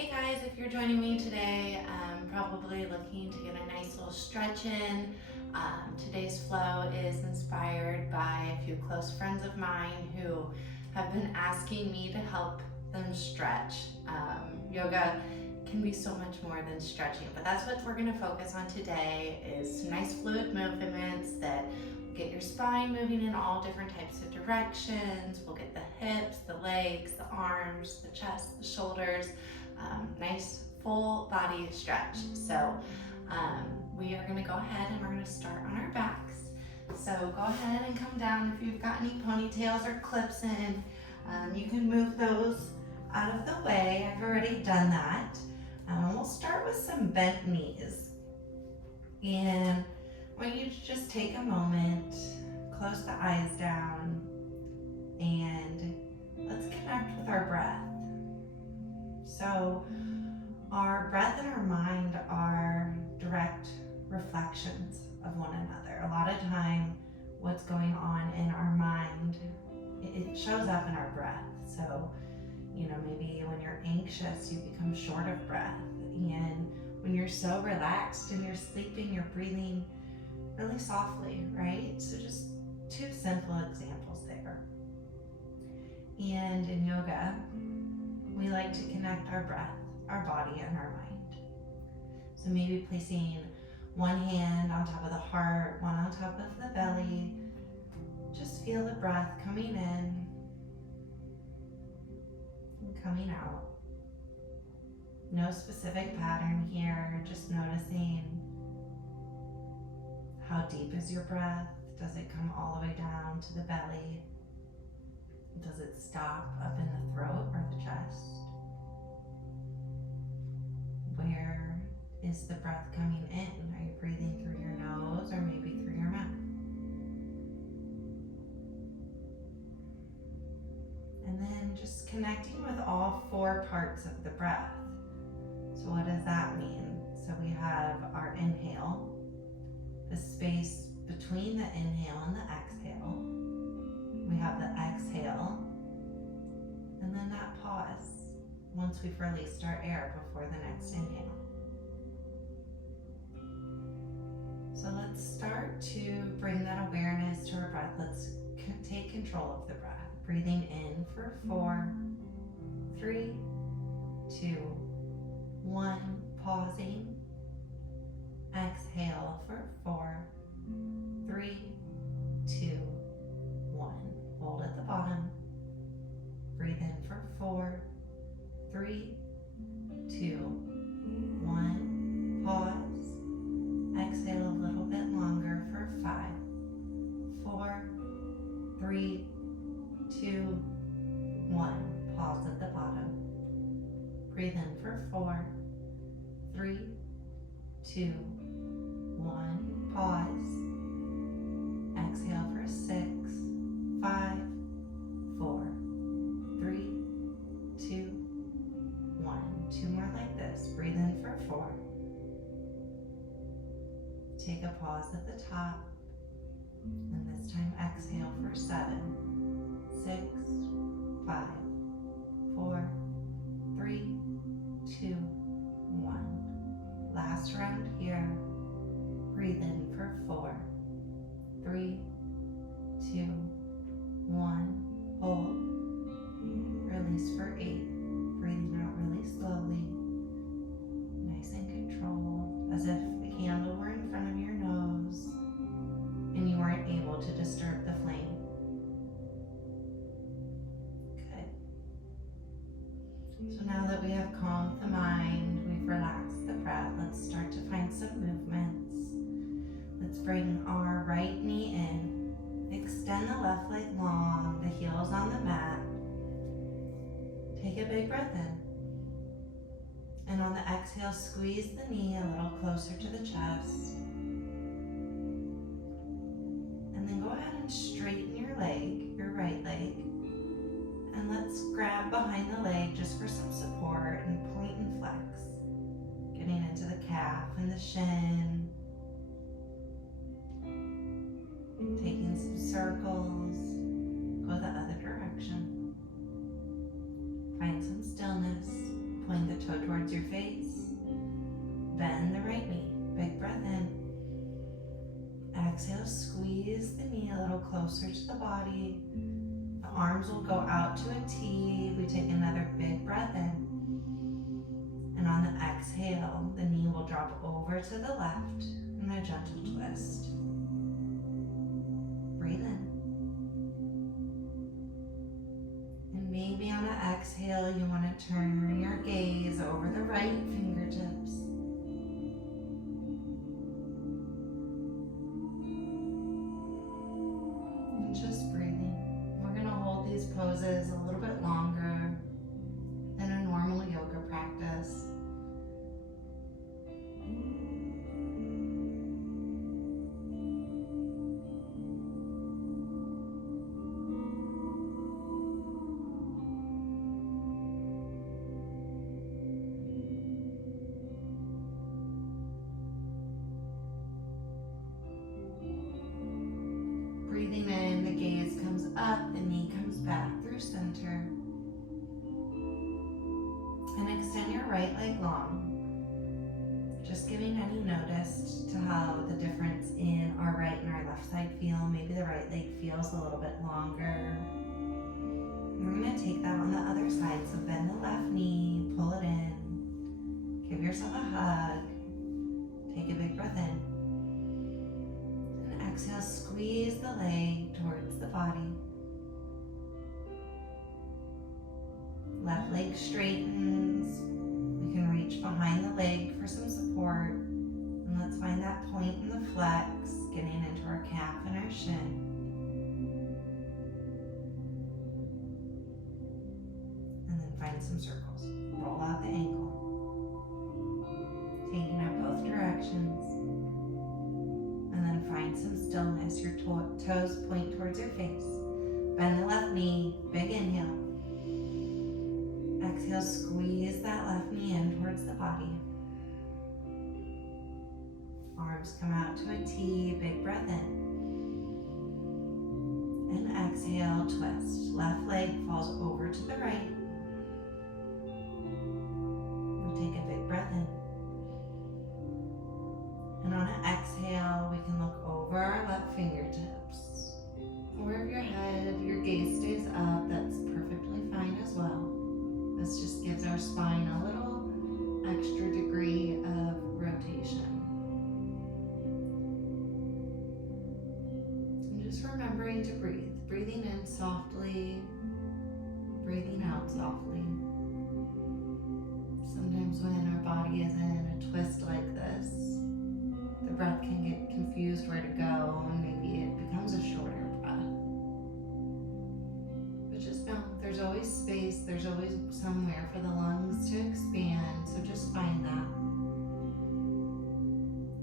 Hey guys, if you're joining me today, probably looking to get a nice little stretch in. Today's flow is inspired by a few close friends of mine who have been asking me to help them stretch. Yoga can be so much more than stretching, but that's what we're going to focus on today is some nice fluid movements that get your spine moving in all different types of directions. We'll get the hips, the legs, the arms, the chest, the shoulders. Nice full body stretch. So we are going to go ahead and we're going to start on our backs. So go ahead and come down. If you've got any ponytails or clips in, you can move those out of the way. I've already done that. We'll start with some bent knees. And I want you to just take a moment, close the eyes down, and let's connect with our breath. So our breath and our mind are direct reflections of one another. A lot of time, what's going on in our mind, it shows up in our breath. So, maybe when you're anxious, you become short of breath. And when you're so relaxed and you're sleeping, you're breathing really softly, right? So just two simple examples there. And in yoga, we like to connect our breath, our body, and our mind. So maybe placing one hand on top of the heart, one on top of the belly. Just feel the breath coming in and coming out. No specific pattern here, just noticing how deep is your breath. Does it come all the way down to the belly? Does it stop up in the throat or the chest? Where is the breath coming in? Are you breathing through your nose or maybe through your mouth? And then just connecting with all four parts of the breath. So what does that mean? So we have our inhale, the space between the inhale and the exhale. We have the exhale, and then that pause once we've released our air before the next inhale. So let's start to bring that awareness to our breath. Let's take control of the breath. Breathing in for 4, 3, 2, 1. Pausing. Exhale for 4, 3, 2, 1. Hold at the bottom. Breathe in for 4, 3, 2, 1. Pause. Exhale a little bit longer for 5, 4, 3, 2, 1. Pause at the bottom. Breathe in for 4, 3, 2, 1. Pause. Exhale for 6, 5, 4, 3, 2, 1. 2 more like this. Breathe in for 4. Take a pause at the top. And this time exhale for 7, 6, 5, 4, 3, 2, 1. Last round here. Breathe in for 4, 3, 2, 1. Hold. Release for 8. Breathing out really slowly. Nice and controlled, as if the candle were in front of your nose and you weren't able to disturb the flame. Good. So now that we have calmed the mind, we've relaxed the breath, let's start to find some movements. Let's bring our right knee in. Extend the left leg long, the heels on the mat. Take a big breath in. And on the exhale, squeeze the knee a little closer to the chest. And then go ahead and straighten your leg, your right leg. And let's grab behind the leg just for some support and point and flex. Getting into the calf and the shin. Taking some circles. Go the other direction. Find some stillness. point the toe towards your face. Bend the right knee. Big breath in. Exhale, squeeze the knee a little closer to the body. The arms will go out to a T. We take another big breath in. And on the exhale, the knee will drop over to the left in a gentle twist. Breathe in. And maybe on the exhale, you want to turn your gaze over the right fingertips. And just breathing. We're going to hold these poses a little bit longer than a normal yoga practice. Breathing in, the gaze comes up, the knee comes back through center. And extend your right leg long. Just giving any notice to how the difference in our right and our left side feel. Maybe the right leg feels a little bit longer. We're going to take that on the other side. So bend the left knee, pull it in. Give yourself a hug. Take a big breath in. And exhale, squeeze the leg towards the body. Left leg straightens. We can reach behind the leg for some support. And let's find that point in the flex, getting into our calf and our shin. And then find some circles. Roll out the ankle. Taking it both directions. And then find some stillness. Your toes point towards your face. Bend the left knee, big inhale. Exhale, squeeze that left knee in towards the body. Arms come out to a T, big breath in. And exhale, twist. Left leg falls over to the right. We'll take a big breath in. And on an exhale, we can look over our left fingertips. Or if your head, your gaze stays up, that's perfectly fine as well. This just gives our spine a little extra degree of rotation. And just remembering to breathe. Breathing in softly, breathing out softly. Sometimes when our body is in a twist like this, the breath can get confused where to go, and maybe it becomes a shorter breath. But just know there's always space, there's always somewhere for the lungs to expand, so just find that.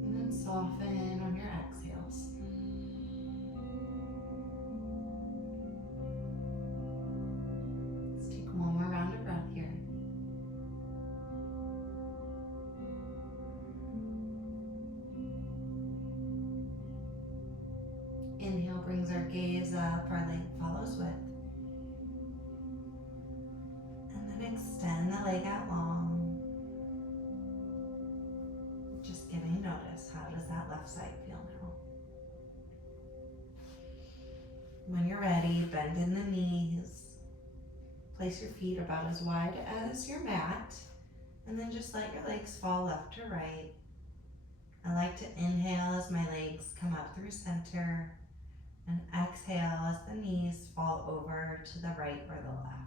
And then soften on your exhales. Let's take one more round of breath here. Inhale brings our gaze up, our leg follows with. Extend the leg out long. Just giving notice. How does that left side feel now? When you're ready, bend in the knees. Place your feet about as wide as your mat. And then just let your legs fall left to right. I like to inhale as my legs come up through center. And exhale as the knees fall over to the right or the left.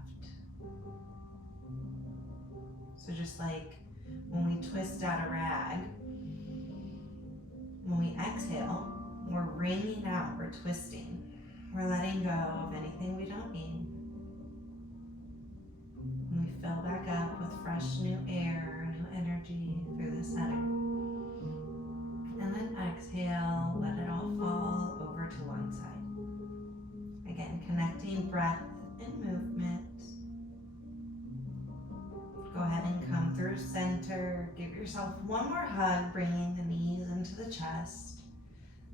So just like when we twist out a rag, when we exhale, we're wringing out, we're twisting. We're letting go of anything we don't need. And we fill back up with fresh new air, new energy through the setting. And then exhale, let it all fall over to one side. Again, connecting breath and movement. Go ahead and come through center. Give yourself one more hug, bringing the knees into the chest.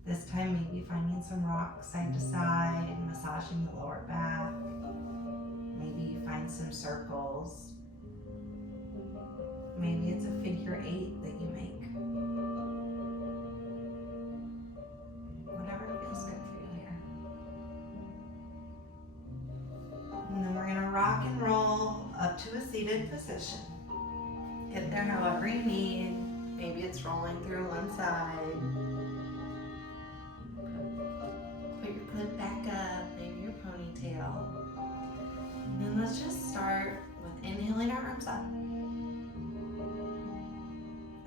This time maybe finding some rocks side to side, massaging the lower back. Maybe you find some circles. 8 that you make. Whatever feels good for you here. And then we're gonna rock and roll up to a seated position. Get there however you need. Maybe it's rolling through one side. Put your clip back up, maybe your ponytail. And then let's just start with inhaling our arms up.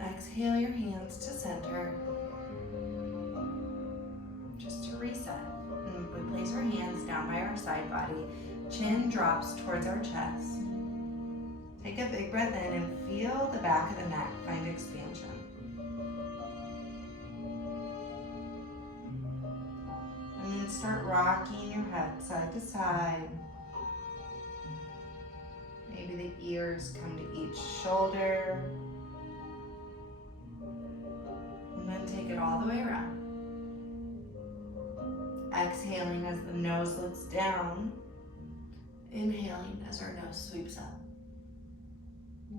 Exhale your hands to center. Just to reset. And we place our hands down by our side body. Chin drops towards our chest. Take a big breath in and feel the back of the neck find expansion. And then start rocking your head side to side. Maybe the ears come to each shoulder. And then take it all the way around. Exhaling as the nose looks down. Inhaling as our nose sweeps up.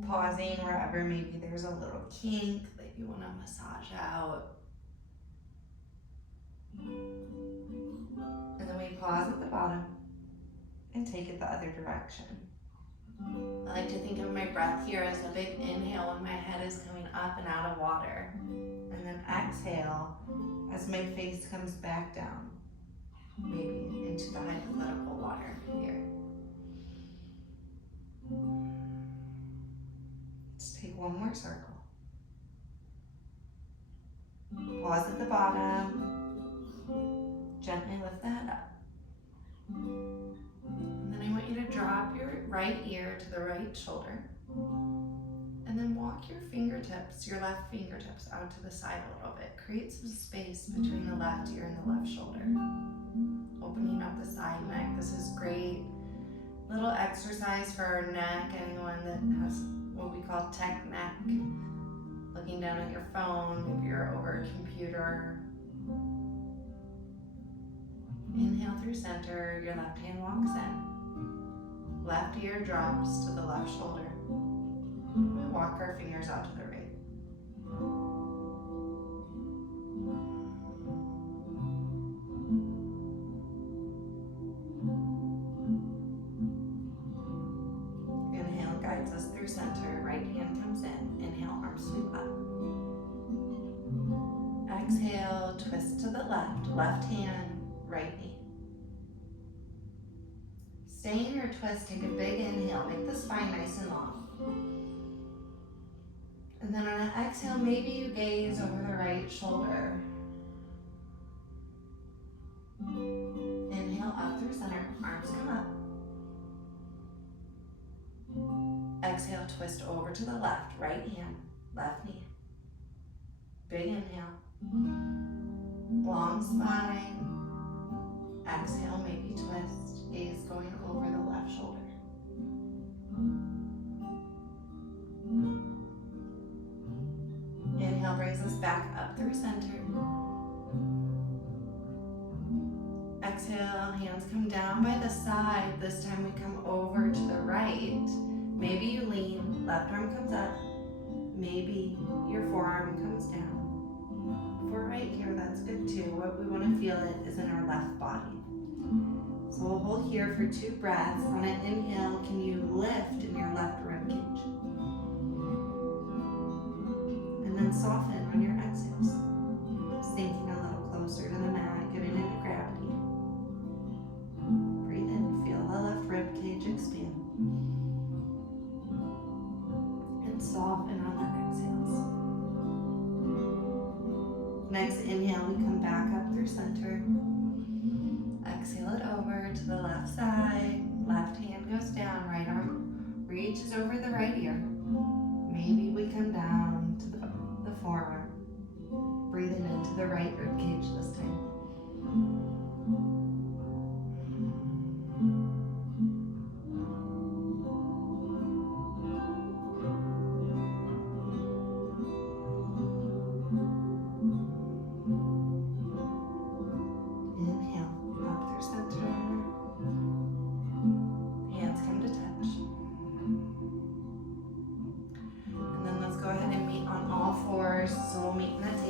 Pausing wherever maybe there's a little kink that you want to massage out. And then we pause at the bottom and take it the other direction. I like to think of my breath here as a big inhale when my head is coming up and out of water. And then exhale as my face comes back down, maybe into the hypothetical water here. Let's take one more circle. Pause at the bottom. Gently lift the head up. And then I want you to drop your right ear to the right shoulder. And then walk your fingertips, your left fingertips, out to the side a little bit. Create some space between the left ear and the left shoulder. Opening up the side neck. This is great. Little exercise for our neck. Anyone that has what we call tech neck. Looking down at your phone, maybe you're over a computer. Inhale through center, your left hand walks in. Left ear drops to the left shoulder. We walk our fingers out to the right. Inhale guides us through center, right hand comes in. Inhale, arms sweep up. Exhale, twist to the left hand, right knee. Stay in your twist, take a big inhale, make the spine nice and long. And then on an exhale, maybe you gaze over the right shoulder. Inhale up through center, arms come up. Exhale, twist over to the left, right hand, left knee. Big inhale. Long spine. Exhale, maybe twist, gaze going over the left shoulder. Inhale brings us back up through center. Exhale, hands come down by the side. This time we come over to the right. Maybe you lean, left arm comes up. Maybe your forearm comes down. If we're right here, that's good too. What we want to feel it is in our left body. So we'll hold here for 2 breaths. On an inhale, can you lift in your left rib cage? And then soften on your exhales. Sinking a little closer to the mat, getting into gravity. Breathe in, feel the left rib cage expand. And soften on the exhales. Next inhale, we come back up through center. Exhale it over to the left side. Left hand goes down, right arm reaches over the right ear. Maybe we come down to the forearm. Breathing into the right rib cage this time.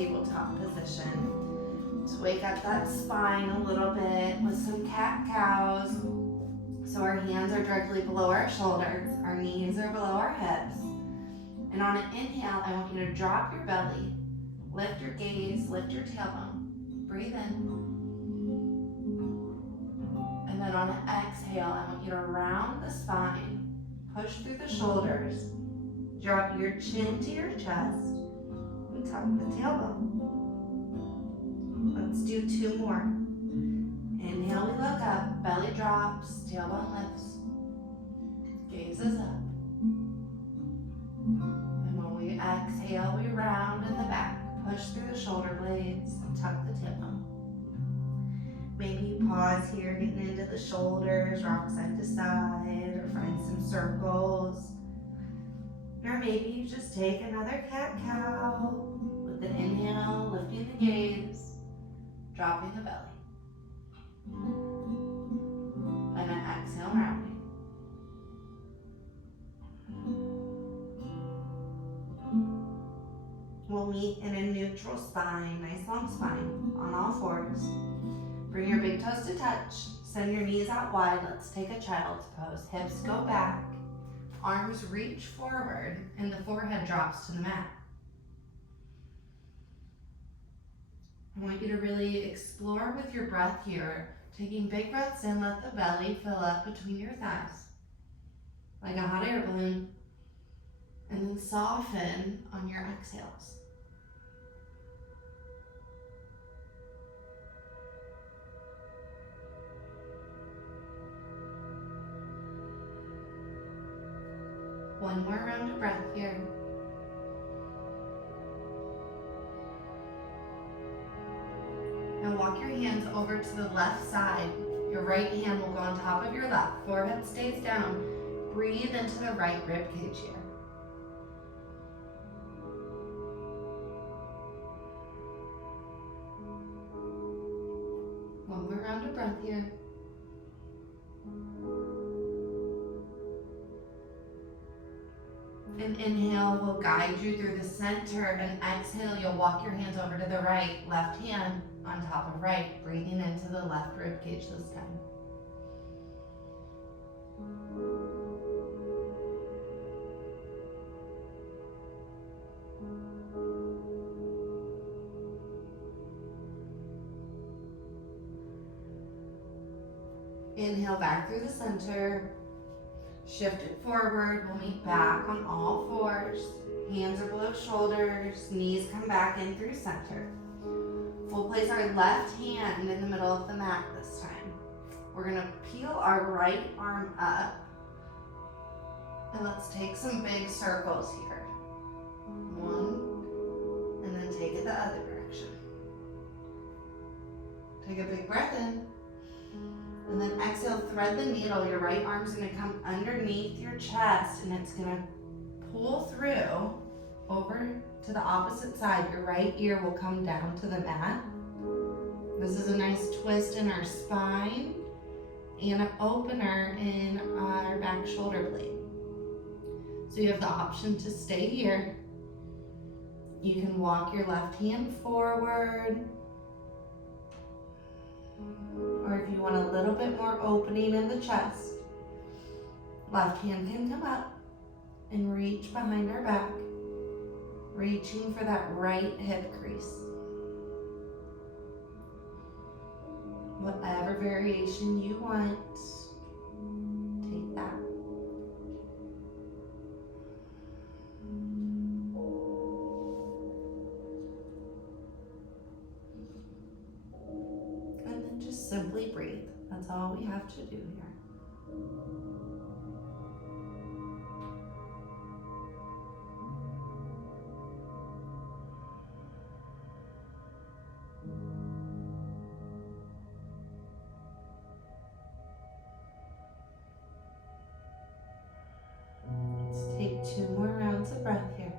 tabletop position. To wake up that spine a little bit with some cat-cows. So our hands are directly below our shoulders, our knees are below our hips. And on an inhale, I want you to drop your belly, lift your gaze, lift your tailbone. Breathe in. And then on an exhale, I want you to round the spine, push through the shoulders, drop your chin to your chest, and tuck the tailbone. Let's do 2 more. Inhale, we look up, belly drops, tailbone lifts, gaze is up. And when we exhale, we round in the back, push through the shoulder blades, and tuck the tailbone. Maybe pause here, getting into the shoulders, rock side to side, or find some circles. Or maybe you just take another cat-cow with the inhale, lifting the gaze, dropping the belly. And an exhale, rounding. We'll meet in a neutral spine, nice long spine, on all fours. Bring your big toes to touch. Send your knees out wide. Let's take a child's pose. Hips go back. Arms reach forward, and the forehead drops to the mat. I want you to really explore with your breath here. Taking big breaths in, let the belly fill up between your thighs, like a hot air balloon. And then soften on your exhales. One more round of breath here. Now walk your hands over to the left side. Your right hand will go on top of your left. Forehead stays down. Breathe into the right rib cage here. One more round of breath here. And inhale will guide you through the center, and exhale, you'll walk your hands over to the right, left hand on top of right, breathing into the left rib cage this time. Inhale back through the center. Shift it forward. We'll meet back on all fours. Hands are below shoulders. Knees come back in through center. We'll place our left hand in the middle of the mat this time. We're going to peel our right arm up. And let's take some big circles here. 1, and then take it the other direction. Take a big breath in. And then exhale, thread the needle. Your right arm's gonna come underneath your chest, and it's gonna pull through over to the opposite side. Your right ear will come down to the mat. This is a nice twist in our spine and an opener in our back shoulder blade. So you have the option to stay here. You can walk your left hand forward, or if you want a little bit more opening in the chest, left hand can come up and reach behind our back, reaching for that right hip crease. Whatever variation you want, take that. Simply breathe. That's all we have to do here. Let's take 2 more rounds of breath here.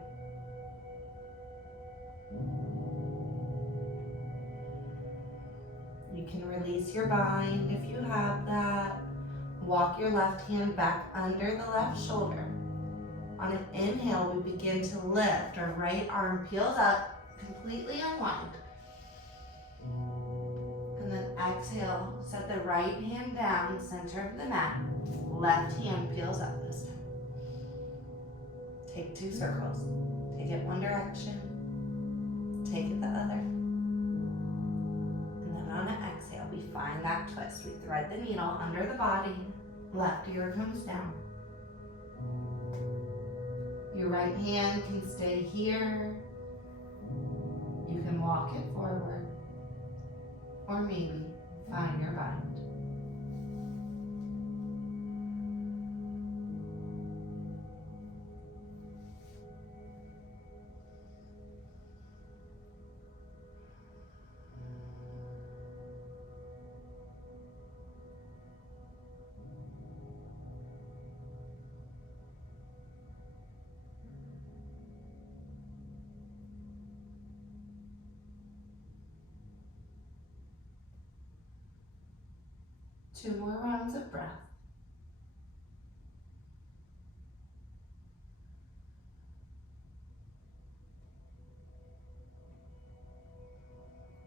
You can release your bind if you have that. Walk your left hand back under the left shoulder. On an inhale, we begin to lift. Our right arm peels up, completely unwind. And then exhale, set the right hand down, center of the mat. Left hand peels up this time. Take 2 circles. Take it one direction, take it the other. And then on an exhale, we find that twist. We thread the needle under the body, left ear comes down. Your right hand can stay here. You can walk it forward, or maybe find your bind. Two more rounds of breath.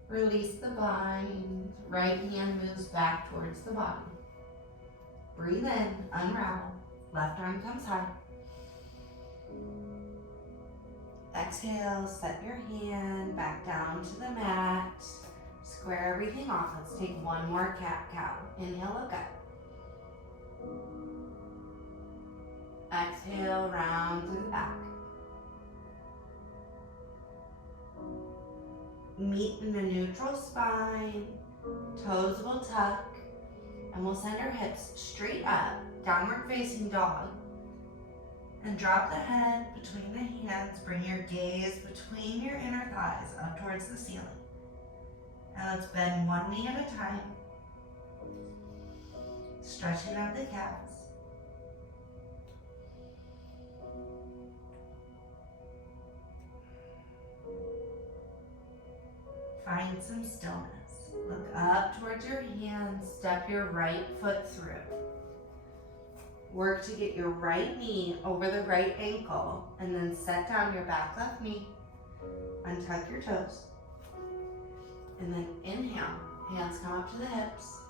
Release the bind. Right hand moves back towards the body. Breathe in, unravel. Left arm comes high. Exhale, set your hand back down to the mat. Square everything off. Let's take one more cat-cow. Inhale, look up. Exhale, round to the back. Meet in a neutral spine. Toes will tuck. And we'll send our hips straight up, downward facing dog. And drop the head between the hands. Bring your gaze between your inner thighs up towards the ceiling. And let's bend one knee at a time. Stretching out the calves. Find some stillness. Look up towards your hands. Step your right foot through. Work to get your right knee over the right ankle, and then set down your back left knee. Untuck your toes. And then inhale. Hands come up to the hips.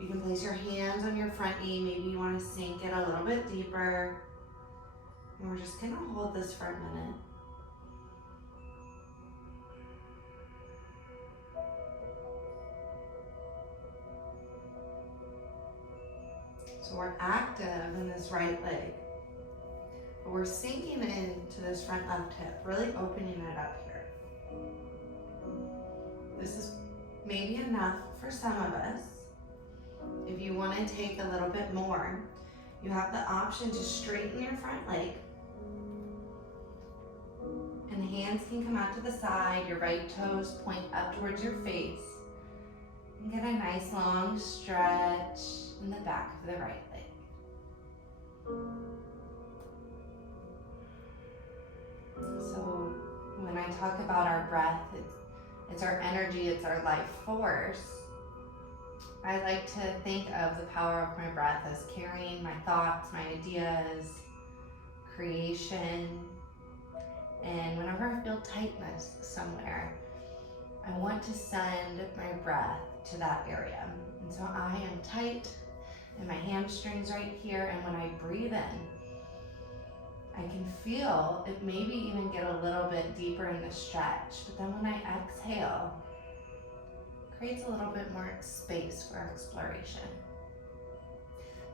You can place your hands on your front knee. Maybe you want to sink it a little bit deeper. And we're just going to hold this for a minute. So we're active in this right leg, but we're sinking into this front left hip, really opening it up here. This is maybe enough for some of us. If you want to take a little bit more, you have the option to straighten your front leg. And hands can come out to the side, your right toes point up towards your face. And get a nice long stretch in the back of the right leg. So when I talk about our breath, it's our energy, it's our life force. I like to think of the power of my breath as carrying my thoughts, my ideas, creation. And whenever I feel tightness somewhere, I want to send my breath to that area. And so I am tight and my hamstrings right here, and when I breathe in, I can feel it maybe even get a little bit deeper in the stretch, but then when I exhale, it creates a little bit more space for exploration.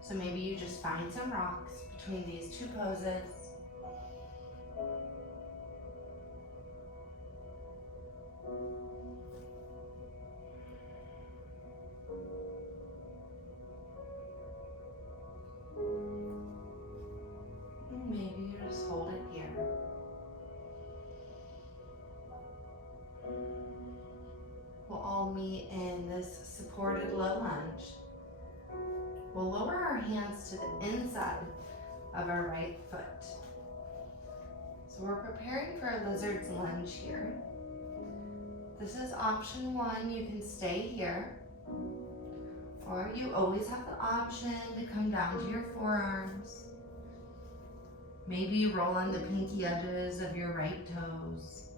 So maybe you just find some rocks between these two poses. Maybe you just hold it here. We'll all meet in this supported low lunge. We'll lower our hands to the inside of our right foot. So we're preparing for a lizard's lunge here. This is option one. You can stay here, or you always have the option to come down to your forearms. Maybe you roll on the pinky edges of your right toes.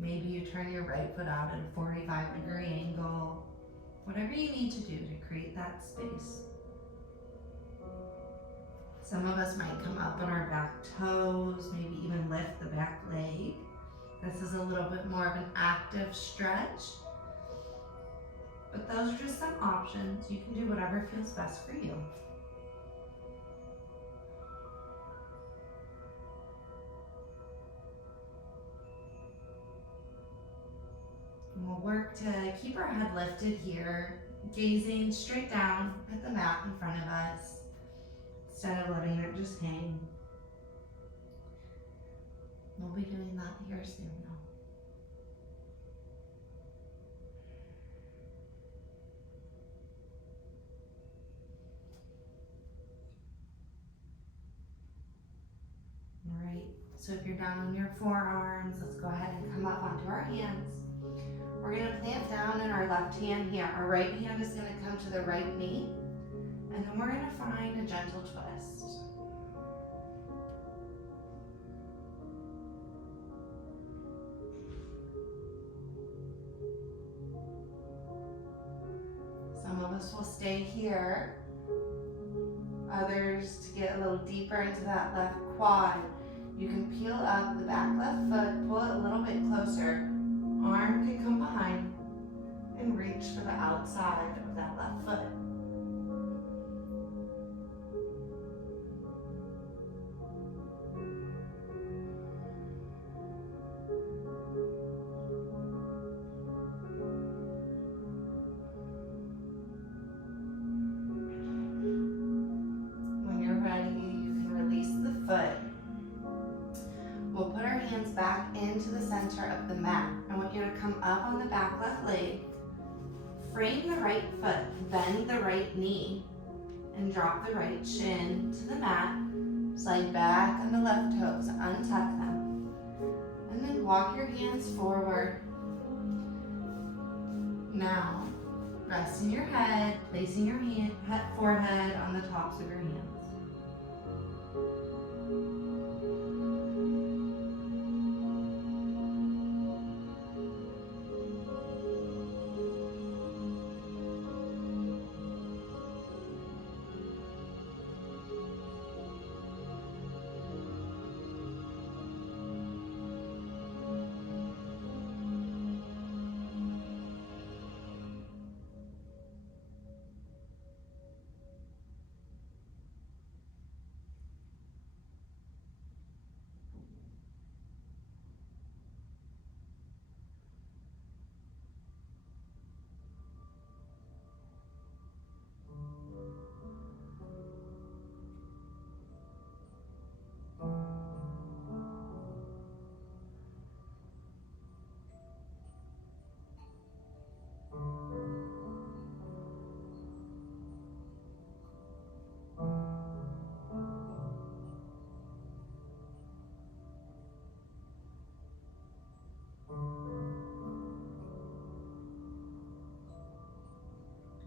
Maybe you turn your right foot out at a 45-degree angle. Whatever you need to do to create that space. Some of us might come up on our back toes, maybe even lift the back leg. This is a little bit more of an active stretch. But those are just some options. You can do whatever feels best for you. And we'll work to keep our head lifted here, gazing straight down at the mat in front of us, instead of letting it just hang. We'll be doing that here soon though. All right, so if you're down on your forearms, let's go ahead and come up onto our hands. We're gonna plant down in our left hand here. Our right hand is gonna come to the right knee, and then we're gonna find a gentle twist. Some of us will stay here. Others, to get a little deeper into that left quad, you can peel up the back left foot, pull it a little bit closer. Arm can come behind and reach for the outside of that left foot. When you're ready, you can release the foot. We'll put our hands back into the center of the mat. I want you to come up on the back left leg, frame the right foot, bend the right knee, and drop the right shin to the mat. Slide back on the left toes, untuck them, and then walk your hands forward. Now, resting your head, placing your forehead on the tops of your hands.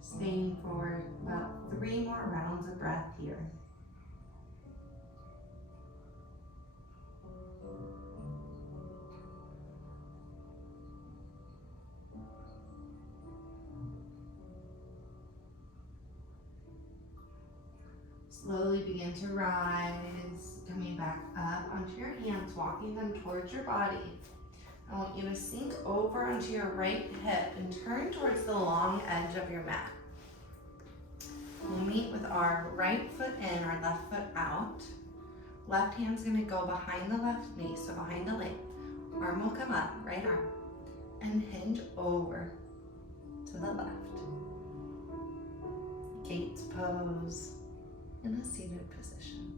Staying for about 3 more rounds of breath here. Slowly begin to rise, coming back up onto your hands, walking them towards your body. I want you to sink over onto your right hip and turn towards the long edge of your mat. We'll meet with our right foot in, our left foot out. Left hand's gonna go behind the left knee, so behind the leg. Arm will come up, right arm, and hinge over to the left. Gates pose in a seated position.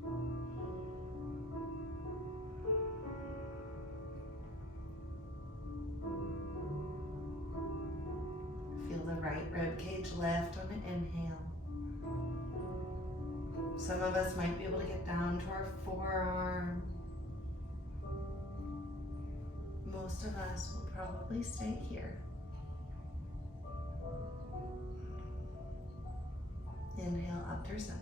Feel the right rib cage lift on an inhale. Some of us might be able to get down to our forearm. Most of us will probably stay here. Inhale up through center.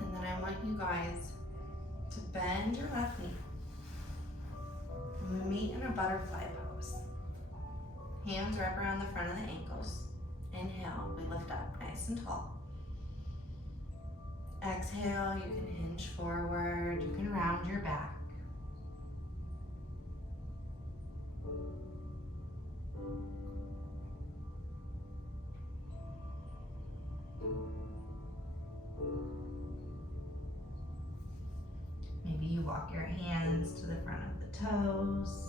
And then I want you guys to bend your left knee. And we meet in a butterfly pose. Hands wrap around the front of the ankles. Inhale, we lift up nice and tall. Exhale, you can hinge forward, you can round your back. Maybe you walk your hands to the front of the toes.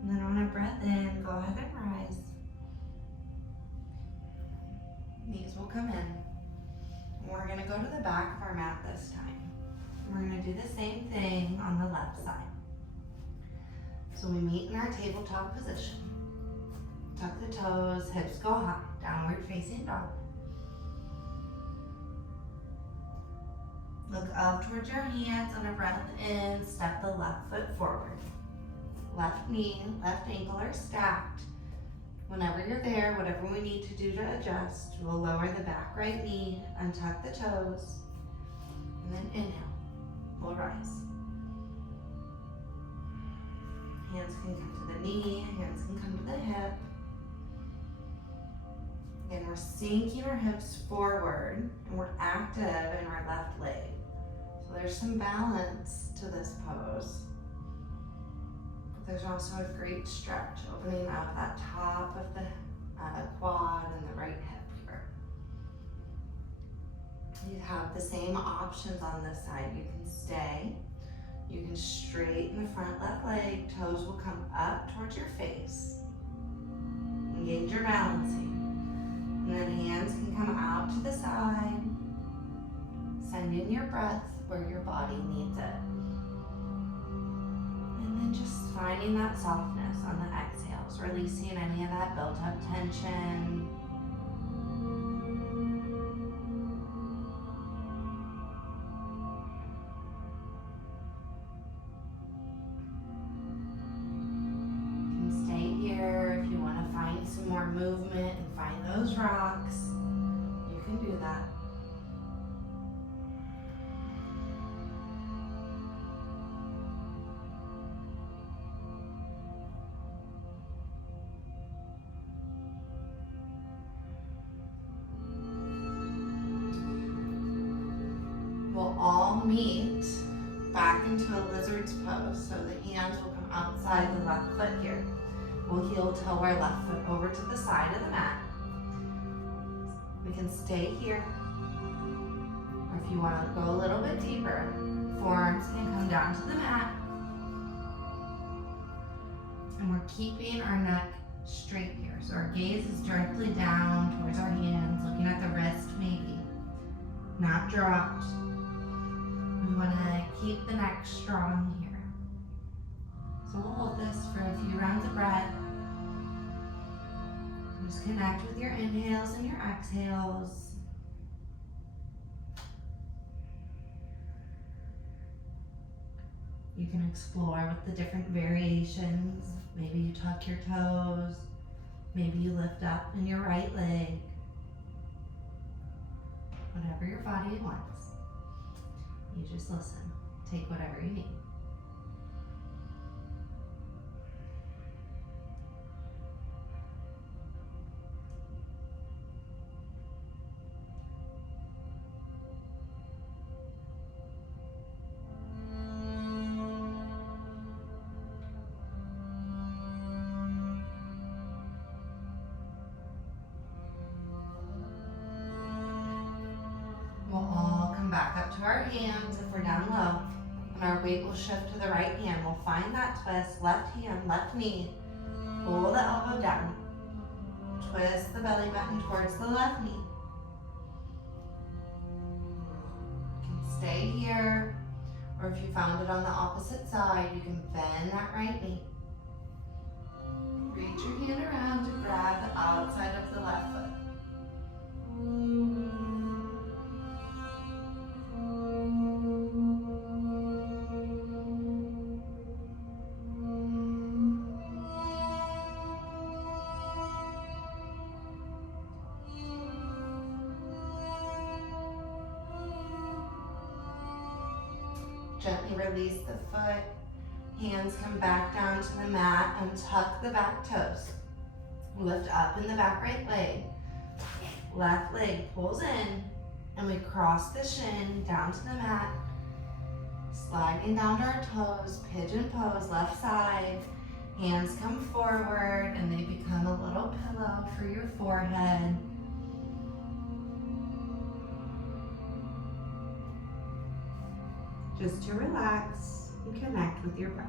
And then on a breath in, go ahead and rise. Knees will come in. And we're gonna go to the back of our mat this time. We're gonna do the same thing on the left side. So we meet in our tabletop position. Tuck the toes, hips go high, downward facing dog. Look up towards your hands. On a breath in, step the left foot forward. Left knee, left ankle are stacked. Whenever you're there, whatever we need to do to adjust, we'll lower the back right knee, untuck the toes, and then inhale, we'll rise. Hands can come to the knee, hands can come to the hip. Again, we're sinking our hips forward, and we're active in our left leg. So there's some balance to this pose. There's also a great stretch, opening up that top of the quad and the right hip here. You have the same options on this side. You can stay, you can straighten the front left leg, toes will come up towards your face. Engage your balancing. And then hands can come out to the side. Send in your breath where your body needs it. And just finding that softness on the exhales, releasing any of that built up tension. You can stay here if you want to find some more movement and find those rocks. You can do that. We'll all meet back into a lizard's pose. So the hands will come outside the left foot here. We'll heel toe our left foot over to the side of the mat. We can stay here. Or if you want to go a little bit deeper, forearms can come down to the mat. And we're keeping our neck straight here. So our gaze is directly down towards our hands, looking at the wrist maybe, not dropped. We want to keep the neck strong here. So we'll hold this for a few rounds of breath. Just connect with your inhales and your exhales. You can explore with the different variations. Maybe you tuck your toes. Maybe you lift up in your right leg. Whatever your body wants. You just listen. Take whatever you need. We'll all come back up to our hands if we're down low. And our weight will shift to the right hand. We'll find that twist. Left hand, left knee. Pull the elbow down. Twist the belly button towards the left knee. You can stay here. Or if you found it on the opposite side, you can bend that right knee. Reach your hand around to grab release the foot. Hands come back down to the mat and tuck the back toes. Lift up in the back right leg. Left leg pulls in, and we cross the shin down to the mat. Sliding down to our toes, pigeon pose, left side. Hands come forward and they become a little pillow for your forehead. Just to relax and connect with your breath.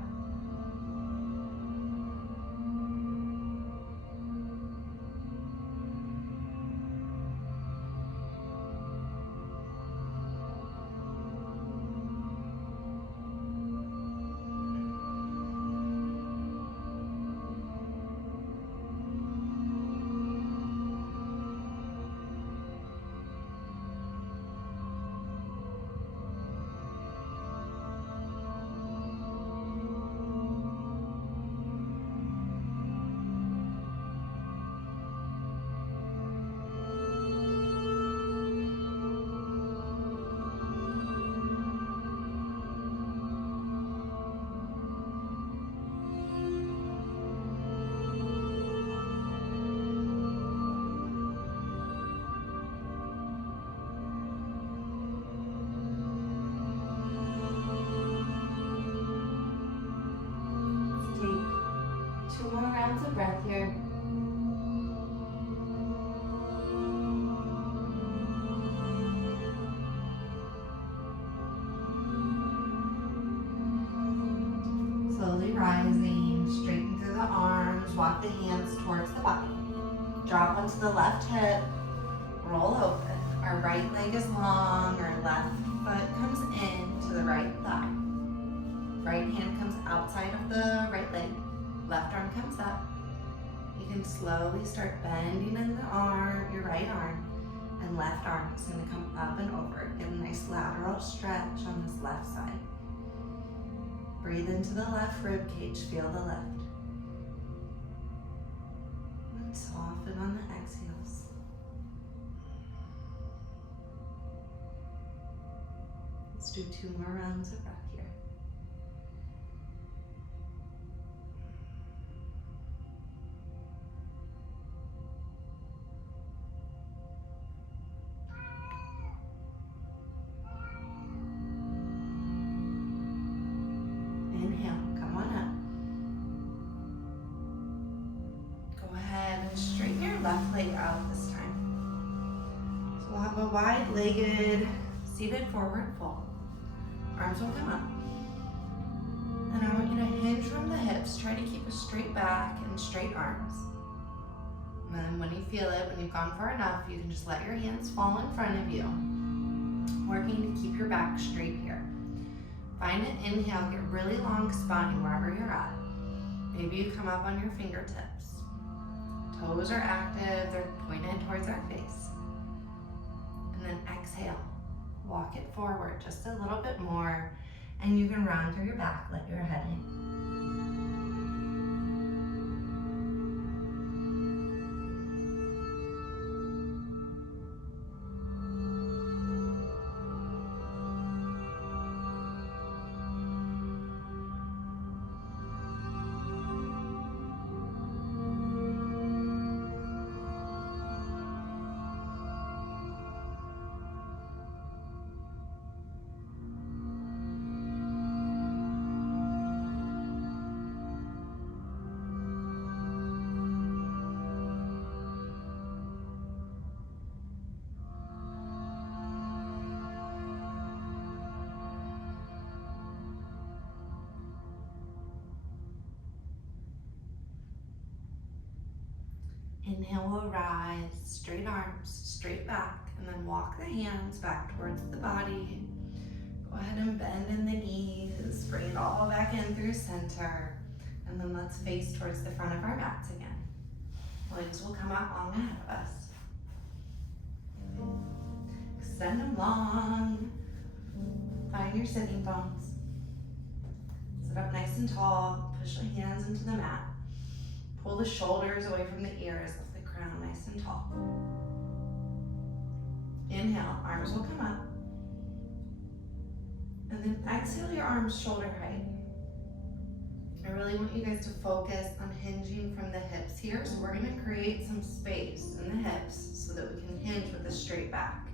Two more rounds of breath here. Slowly rising, straighten through the arms, walk the hands towards the body. Drop onto the left hip, roll open. Our right leg is long, our left foot comes in to the right thigh. Right hand comes outside of the right leg. Left arm comes up. You can slowly start bending in the arm, your right arm, and left arm is going to come up and over. Get a nice lateral stretch on this left side. Breathe into the left rib cage, feel the lift. And soften on the exhales. Let's do 2 more rounds of breath here. Inhale, come on up. Go ahead and straighten your left leg out this time. So we'll have a wide-legged seated forward fold. Arms will come up. And I want you to hinge from the hips. Try to keep a straight back and straight arms. And then when you feel it, when you've gone far enough, you can just let your hands fall in front of you. Working to keep your back straight here. Find an inhale, get really long spine wherever you're at. Maybe you come up on your fingertips. Toes are active, they're pointed towards our face. And then exhale, walk it forward just a little bit more, and you can round through your back, let your head hang. Inhale will rise, straight arms, straight back, and then walk the hands back towards the body. Go ahead and bend in the knees, bring it all back in through center, and then let's face towards the front of our mats again. Legs will come out long ahead of us. Extend them long. Find your sitting bones. Sit up nice and tall, push the hands into the mat. Pull the shoulders away from the ears, lift the crown nice and tall. Inhale, arms will come up. And then exhale your arms shoulder height. I really want you guys to focus on hinging from the hips here. So we're gonna create some space in the hips so that we can hinge with a straight back.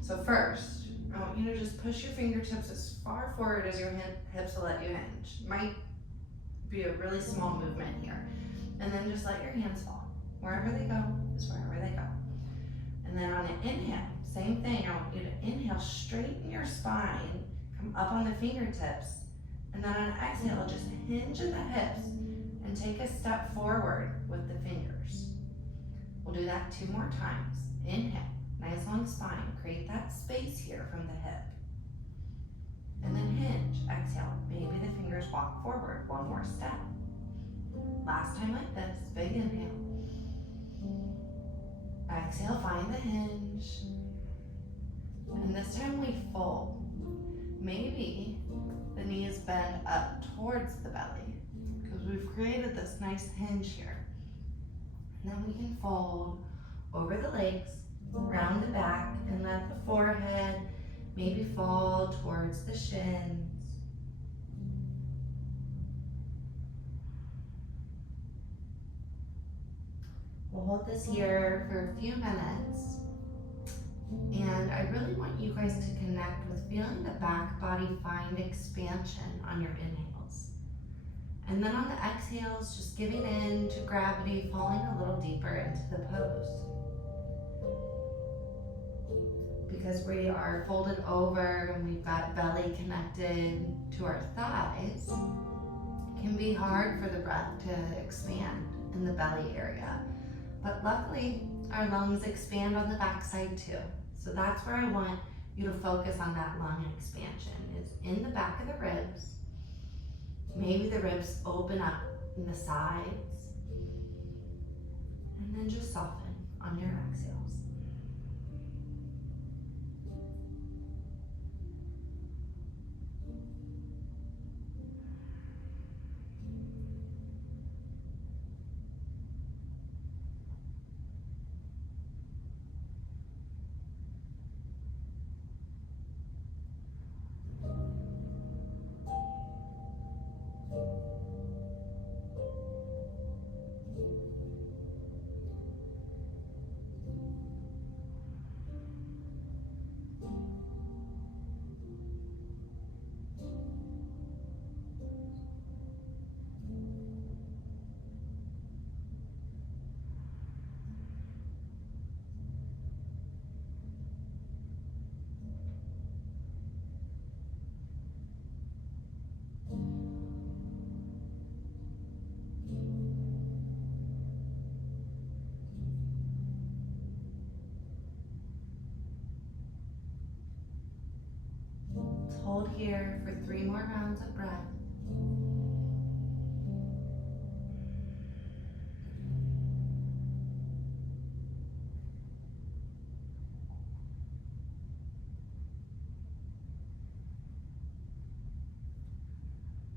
So first, I want you to just push your fingertips as far forward as your hips will let you hinge. Might be a really small movement here. And then just let your hands fall. Wherever they go is wherever they go. And then on an inhale, same thing. I want you to inhale, straighten your spine, come up on the fingertips. And then on an exhale, just hinge at the hips and take a step forward with the fingers. We'll do that 2 more times. Inhale, nice long spine. Create that space here from the hip. And then hinge, exhale. Maybe the fingers walk forward 1 more step. Last time like this, big inhale. Exhale, find the hinge. And this time we fold. Maybe the knees bend up towards the belly because we've created this nice hinge here. And then we can fold over the legs, round the back, and let the forehead maybe fall towards the shins. We'll hold this here for a few minutes. And I really want you guys to connect with feeling the back body find expansion on your inhales. And then on the exhales, just giving in to gravity, falling a little deeper into the pose. Because we are folded over and we've got belly connected to our thighs, it can be hard for the breath to expand in the belly area. But luckily, our lungs expand on the backside too. So that's where I want you to focus on that lung expansion. It's in the back of the ribs. Maybe the ribs open up in the sides. And then just soften on your exhales. Hold here for 3 more rounds of breath.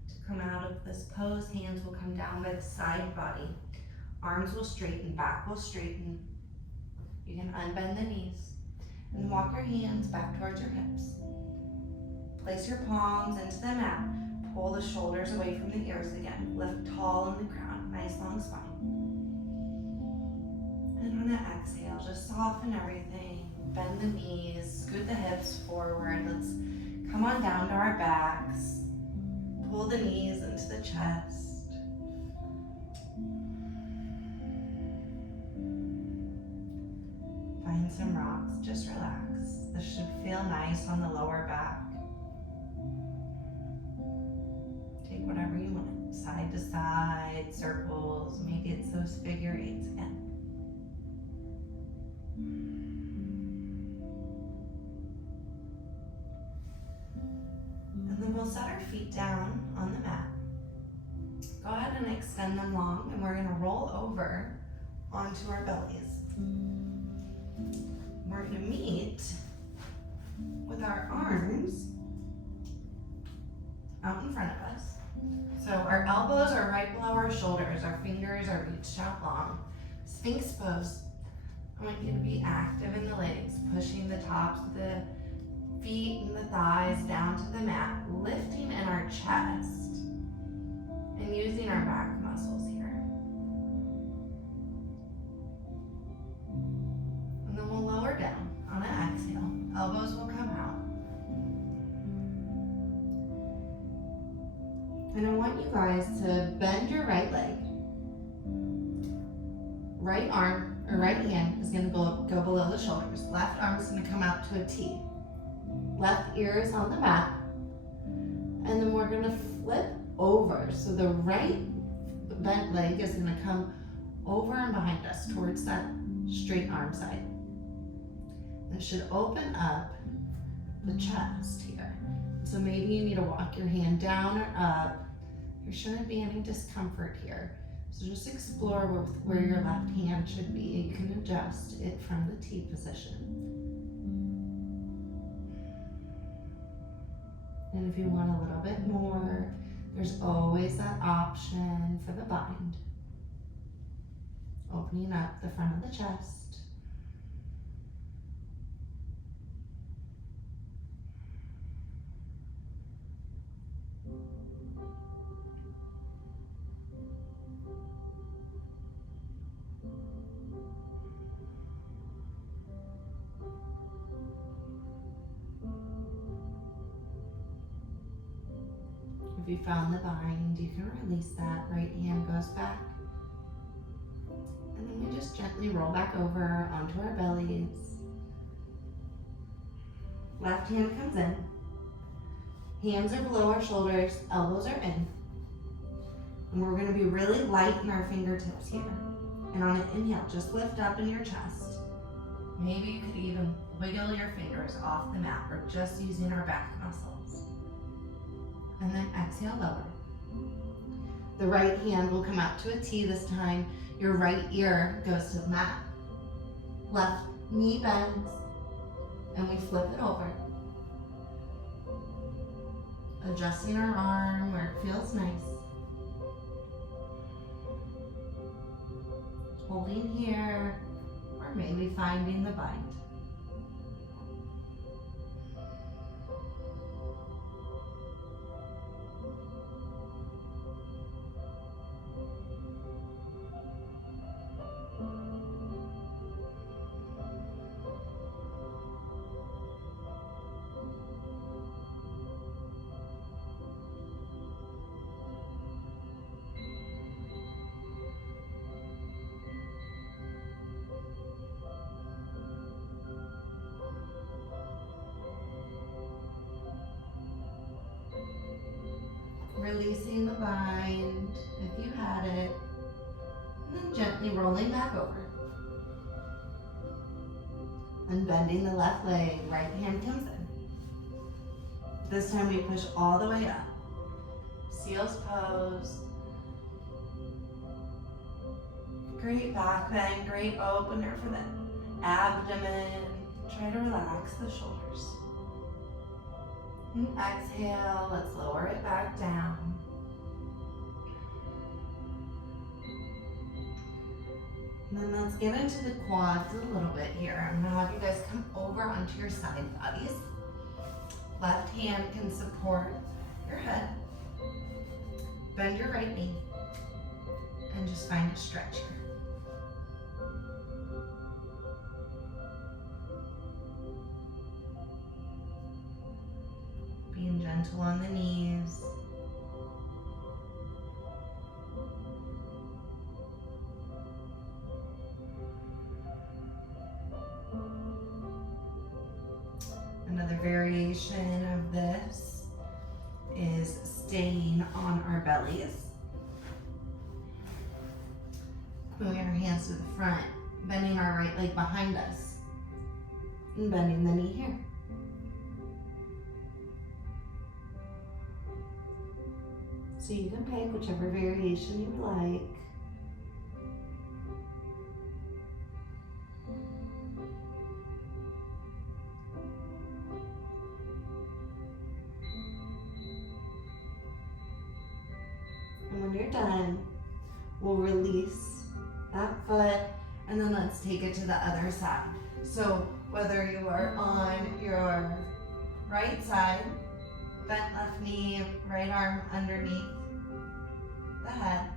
To come out of this pose, hands will come down by the side body. Arms will straighten, back will straighten. You can unbend the knees and walk your hands back towards your hips. Place your palms into the mat. Pull the shoulders away from the ears again. Lift tall in the crown. Nice long spine. And on an exhale, just soften everything. Bend the knees. Scoot the hips forward. Let's come on down to our backs. Pull the knees into the chest. Find some rocks. Just relax. This should feel nice on the lower back. Whatever you want, side to side, circles, maybe it's those figure eights again. And then we'll set our feet down on the mat. Go ahead and extend them long, and we're gonna roll over onto our bellies. We're gonna meet with our arms out in front of us. So our elbows are right below our shoulders, our fingers are reached out long. Sphinx pose. I want you to be active in the legs, pushing the tops of the feet and the thighs down to the mat, lifting in our chest and using our back muscles here. And then we'll lower down on an exhale. Elbows will come out. And I want you guys to bend your right leg. Right arm or right hand is going to go below the shoulders. Left arm is going to come out to a T. Left ear is on the mat. And then we're going to flip over. So the right bent leg is going to come over and behind us towards that straight arm side. It should open up the chest here. So maybe you need to walk your hand down or up. There shouldn't be any discomfort here. So just explore where your left hand should be. You can adjust it from the T position. And if you want a little bit more, there's always that option for the bind. Opening up the front of the chest. If you found the bind, you can release that. Right hand goes back. And then we just gently roll back over onto our bellies. Left hand comes in. Hands are below our shoulders, elbows are in. And we're going to be really light in our fingertips here. And on an inhale, just lift up in your chest. Maybe you could even wiggle your fingers off the mat. We're just using our back muscles. And then exhale, lower. The right hand will come out to a T this time. Your right ear goes to the mat. Left knee bends, and we flip it over. Adjusting our arm where it feels nice. Holding here, or maybe finding the bind. Releasing the bind if you had it, and then gently rolling back over. And bending the left leg, right hand comes in. This time we push all the way up. Seals pose. Great back bend, great opener for the abdomen. Try to relax the shoulders. And exhale, let's lower it back down. And then let's get into the quads a little bit here. I'm gonna have you guys come over onto your side bodies. Left hand can support your head. Bend your right knee. And just find a stretch here. Being gentle on the knees. Another variation of this is staying on our bellies. Moving our hands to the front, bending our right leg behind us, and bending the knee here. So you can pick whichever variation you like. And when you're done, we'll release that foot, and then let's take it to the other side. So whether you are on your Right side, bent left knee, right arm underneath the head.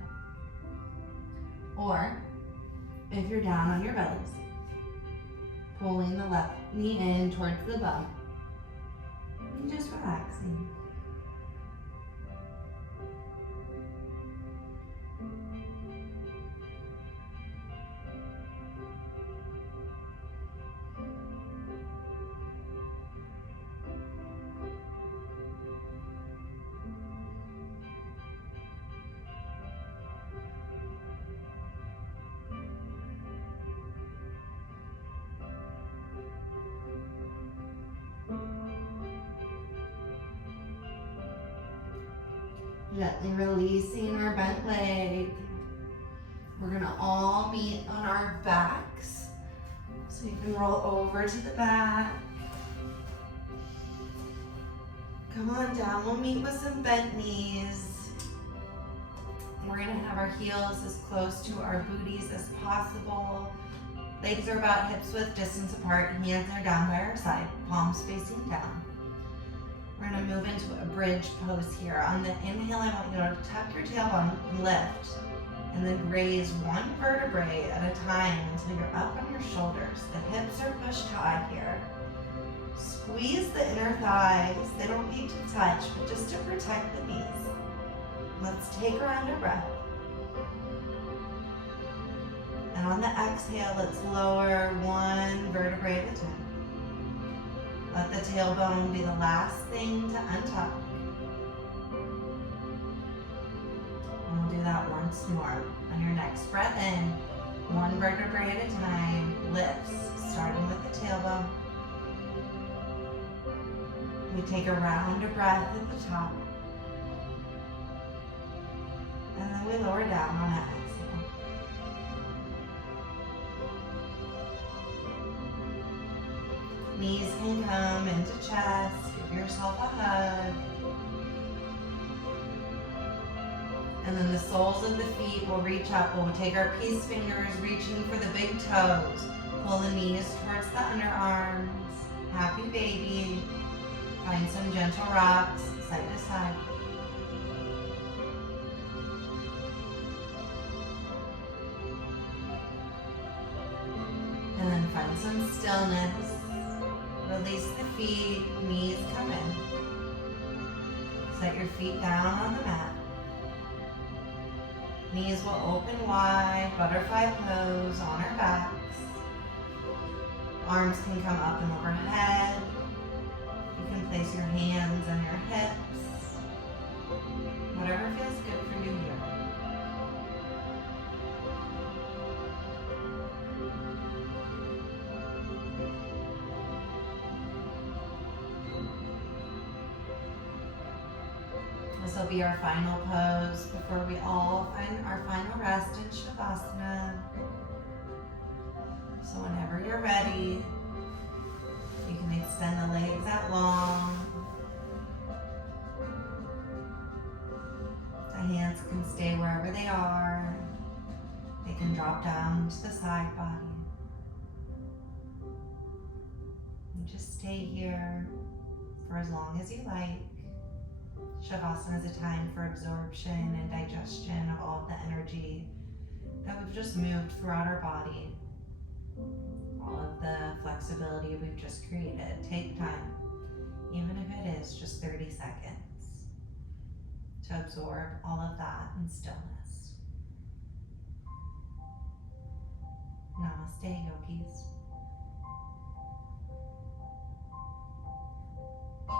Or, if you're down on your bellies, pulling the left knee in towards the bum and just relaxing. Gently releasing our bent leg. We're gonna all meet on our backs. So you can roll over to the back. Come on down, we'll meet with some bent knees. We're gonna have our heels as close to our booties as possible. Legs are about hips width distance apart, hands are down by our side, palms facing down. We're gonna move into a bridge pose here. On the inhale, I want you to tuck your tailbone and lift, and then raise one vertebrae at a time until you're up on your shoulders. The hips are pushed high here. Squeeze the inner thighs. They don't need to touch, but just to protect the knees. Let's take a round of breath. And on the exhale, let's lower one vertebrae at a time. Let the tailbone be the last thing to untuck. And we'll do that once more. On your next breath in, one vertebrae at a time, lifts, starting with the tailbone. We take a round of breath at the top. And then we lower down on that exhale. Knees can come into chest. Give yourself a hug. And then the soles of the feet will reach up. We'll take our peace fingers, reaching for the big toes. Pull the knees towards the underarms. Happy baby. Find some gentle rocks, side to side. And then find some stillness. Release the feet, knees come in. Set your feet down on the mat. Knees will open wide, butterfly pose on our backs. Arms can come up and overhead. You can place your hands on your hips. Whatever feels good for you here. This will be our final pose before we all find our final rest in Shavasana. So whenever you're ready, you can extend the legs out long. The hands can stay wherever they are. They can drop down to the side body. And just stay here for as long as you like. Shavasana is a time for absorption and digestion of all of the energy that we've just moved throughout our body. All of the flexibility we've just created. Take time, even if it is just 30 seconds, to absorb all of that in stillness. Namaste, yogis.